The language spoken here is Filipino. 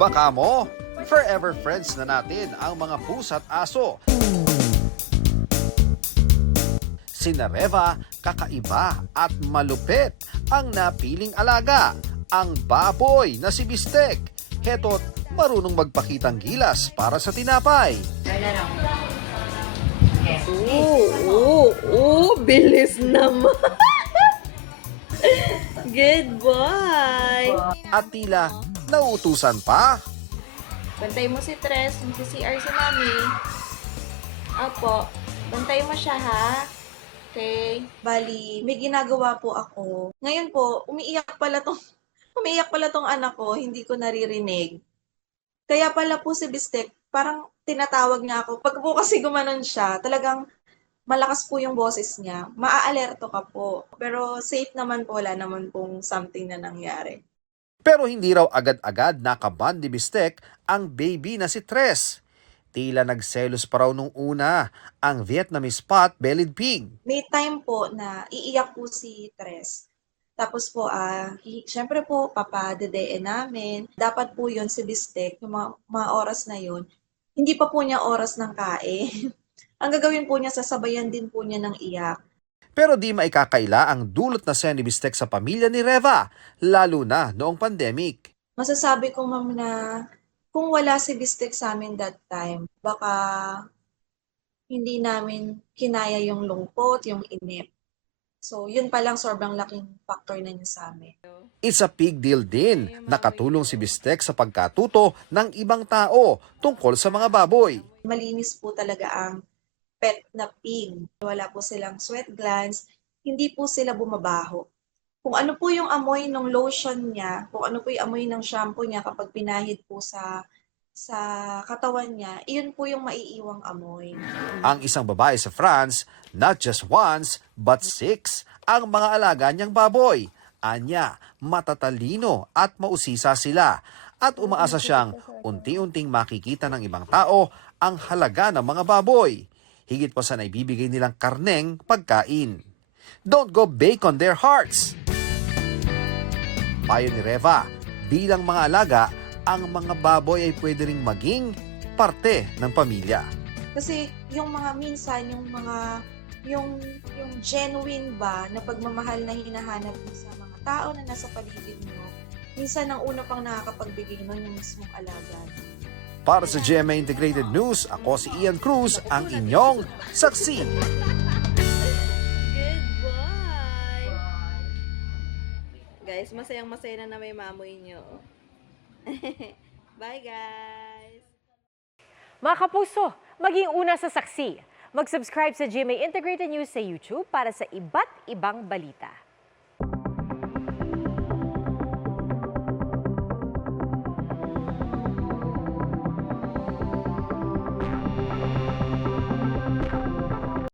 Baka mo, forever friends na natin ang mga pusa at aso. Sina Reva, kakaiba at malupit ang napiling alaga, ang baboy na si Bistek. Heto't marunong magpakitang gilas para sa tinapay. Bilis naman. Good boy. At tila nauutusan pa. Bantay mo si Tres, mag-CR si Mami. Opo, bantay mo siya ha. Okay. Bali, may ginagawa po ako. Ngayon po, umiiyak pala tong anak ko, hindi ko naririnig. Kaya pala po si Bistek, parang tinatawag niya ako. Pag po kasi gumanon siya, talagang malakas po yung boses niya. Maaalerto ka po. Pero safe naman po, wala naman pong something na nangyari. Pero hindi raw agad-agad nakaban ni Bistek ang baby na si Tres. Tila nagselos pa raw nung una ang Vietnamese pot-bellied pig. May time po na iiyak po si Tres. Tapos po, syempre po, papadedein namin. Dapat po yun si Bistek, yung mga oras na yun, hindi pa po niya oras ng kain. Ang gagawin po niya, sasabayan din po niya ng iyak. Pero di maikakaila ang dulot na siya ni Bistek sa pamilya ni Reva, lalo na noong pandemic. Masasabi ko, ma'am, na kung wala si Bistek sa amin that time, baka hindi namin kinaya yung lungkot, yung inip. So, yun palang sobrang laking factor na niya sa amin. It's a big deal din. Nakatulong si Bistek sa pagkatuto ng ibang tao tungkol sa mga baboy. Malinis po talaga ang pet na pig. Wala po silang sweat glands, hindi po sila bumabaho. Kung ano po yung amoy ng lotion niya, kung ano po yung amoy ng shampoo niya kapag pinahid po sa katawan niya, iyon po yung maiiwang amoy. Ang isang babae sa France, not just once, but 6 ang mga alaga niyang baboy. Anya, matatalino at mausisa sila. At umaasa siyang unti-unting makikita ng ibang tao ang halaga ng mga baboy. Higit pa sa naibibigay nilang karneng pagkain. Don't go bake on their hearts. Payo ni Reva, bilang mga alaga, ang mga baboy ay pwede ring maging parte ng pamilya. Kasi yung mga minsan, yung genuine ba na pagmamahal na hinahanap mo sa mga tao na nasa paligid mo, minsan ang una pang nakakapagbigay nun yung mismong alaga. Para sa GMA Integrated News, ako si Ian Cruz, ang inyong saksi. Good boy. Guys, masayang-masaya na may mamoy nyo. Bye, guys. Mga kapuso, maging una sa saksi. Mag-subscribe sa GMA Integrated News sa YouTube para sa iba't ibang balita.